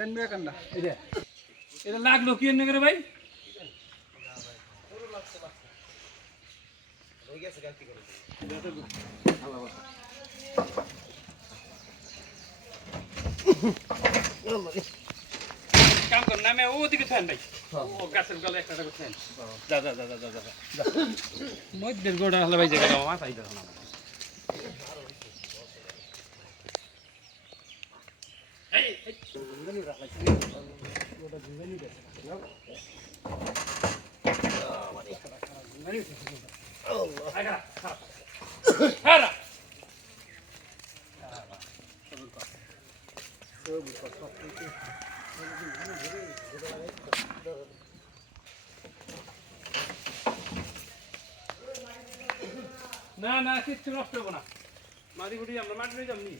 দেন বে কান্না এটা এটা লাগলো কি এনে করে ভাই কাম কর নামে ওদিকে থান ভাই ও গাছের গলে একটা করে থান যা যা যা যা যা যা মধ্যের গোড়া হলে ভাই জায়গা মাথায় দেখো না এই এই জুঙ্গানি রাখলাই ওটা জুঙ্গানি গেছে না মানে জুঙ্গানি আল্লাহ আগা হারা না না কিচ্ছু নষ্ট হবো না মাটি গুটি আমরা মাটি নিয়ে যাবনি